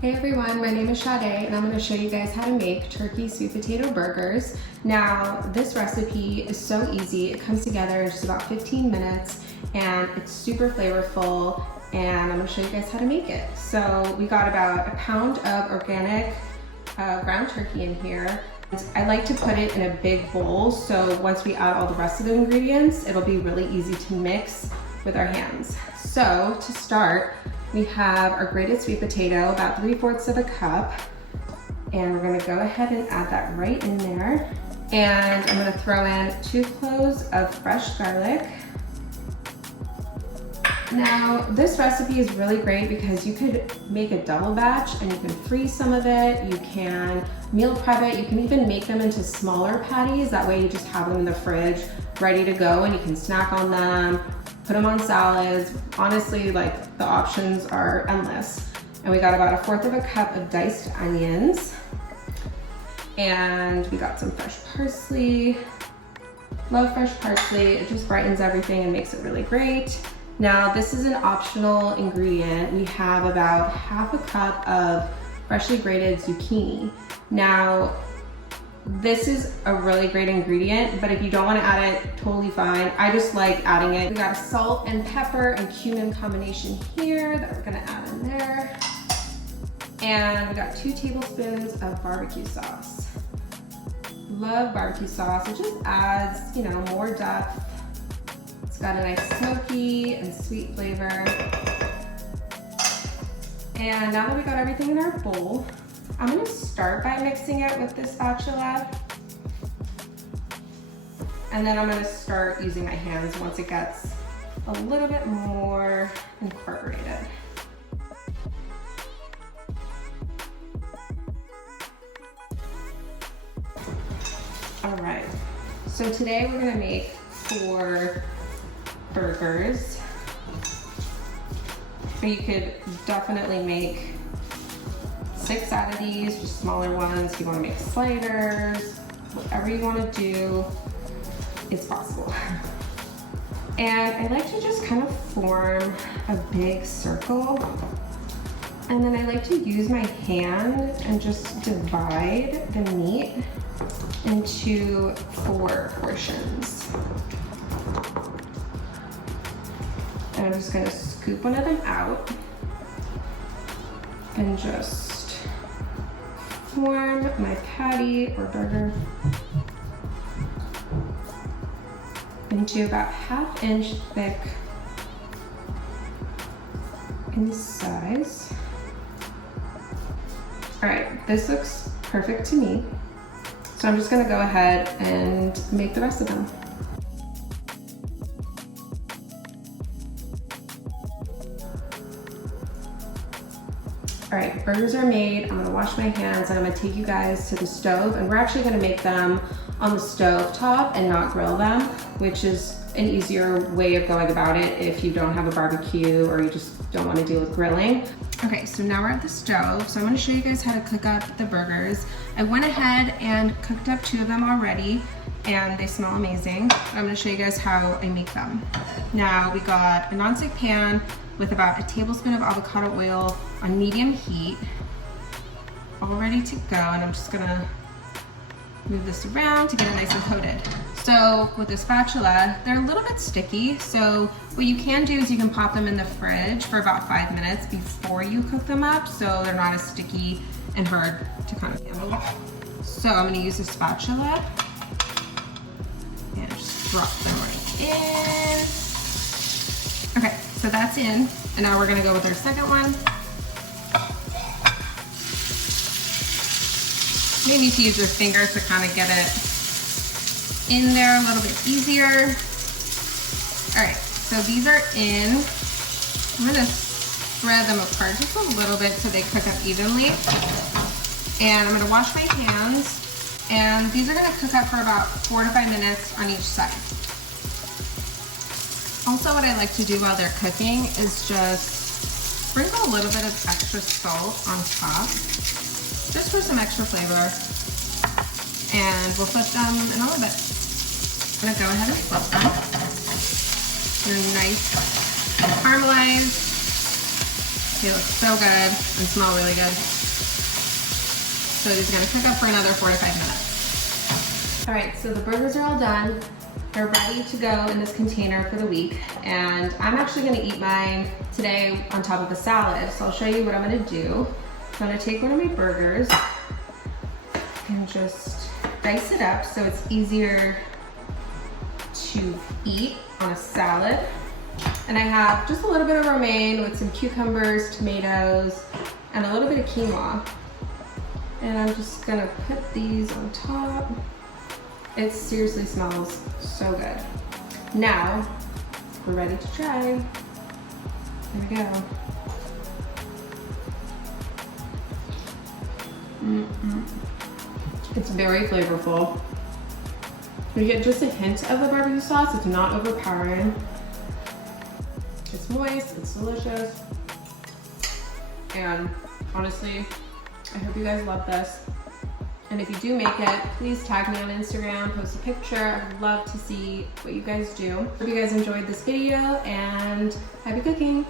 Hey everyone, my name is Shadae and I'm going to show you guys how to make turkey sweet potato burgers. Now this recipe is so easy. It comes together in just about 15 minutes and it's super flavorful, and I'm going to show you guys how to make it. So we got about a pound of organic ground turkey in here. I like to put it in a big bowl, so once we add all the rest of the ingredients, it'll be really easy to mix with our hands. So to start, we have our grated sweet potato, about 3/4 of a cup, and we're gonna go ahead and add that right in there. And I'm gonna throw in 2 cloves of fresh garlic. Now, this recipe is really great because you could make a double batch and you can freeze some of it, you can meal prep it, you can even make them into smaller patties. That way you just have them in the fridge ready to go and you can snack on them, put them on salads. Honestly, like, the options are endless. And we got about 1/4 of a cup of diced onions. And we got some fresh parsley. Love fresh parsley, it just brightens everything and makes it really great. Now, this is an optional ingredient. We have about 1/2 cup of freshly grated zucchini. Now, this is a really great ingredient, but if you don't want to add it, totally fine. I just like adding it. We got a salt and pepper and cumin combination here that we're gonna add in there. And we got 2 tablespoons of barbecue sauce. Love barbecue sauce. It just adds, you know, more depth. It's got a nice smoky and sweet flavor. And now that we got everything in our bowl, I'm gonna start by mixing it with this spatula. And then I'm gonna start using my hands once it gets a little bit more incorporated. All right, so today we're gonna make 4 burgers. But you could definitely make 6 out of these, just smaller ones. You want to make sliders, whatever you want to do, it's possible. And I like to just kind of form a big circle. And then I like to use my hand and just divide the meat into 4 portions. And I'm just gonna scoop one of them out and just form my patty or burger into about 1/2 inch thick in size. All right, this looks perfect to me. So I'm just gonna go ahead and make the rest of them. All right, burgers are made. I'm gonna wash my hands and I'm gonna take you guys to the stove, and we're actually gonna make them on the stove top and not grill them, which is an easier way of going about it if you don't have a barbecue or you just don't wanna deal with grilling. Okay, so now we're at the stove. So I'm gonna show you guys how to cook up the burgers. I went ahead and cooked up 2 of them already and they smell amazing. I'm gonna show you guys how I make them. Now we got a nonstick pan with about 1 tablespoon of avocado oil on medium heat, all ready to go. And I'm just gonna move this around to get it nice and coated. So with the spatula, they're a little bit sticky. So what you can do is you can pop them in the fridge for about 5 minutes before you cook them up, so they're not as sticky and hard to kind of handle. So I'm gonna use a spatula and just drop them right in. Okay, so that's in, and now we're gonna go with our second one. You may need to use your fingers to kind of get it in there a little bit easier. All right, so these are in. I'm gonna spread them apart just a little bit so they cook up evenly. And I'm gonna wash my hands, and these are gonna cook up for about 4 to 5 minutes on each side. Also, what I like to do while they're cooking is just sprinkle a little bit of extra salt on top, just for some extra flavor. And we'll flip them in a little bit. I'm gonna go ahead and flip them. They're nice and caramelized. They look so good and smell really good. So these are gonna cook up for another 4 to 5 minutes. All right, so the burgers are all done. They're ready to go in this container for the week. And I'm actually gonna eat mine today on top of a salad. So I'll show you what I'm gonna do. I'm gonna take one of my burgers and just dice it up so it's easier to eat on a salad. And I have just a little bit of romaine with some cucumbers, tomatoes, and a little bit of quinoa. And I'm just gonna put these on top. It seriously smells so good. Now, we're ready to try. Here we go. It's very flavorful. You get just a hint of the barbecue sauce. It's not overpowering. It's moist, it's delicious. And honestly, I hope you guys love this. And if you do make it, please tag me on Instagram, post a picture. I'd love to see what you guys do. Hope you guys enjoyed this video and happy cooking.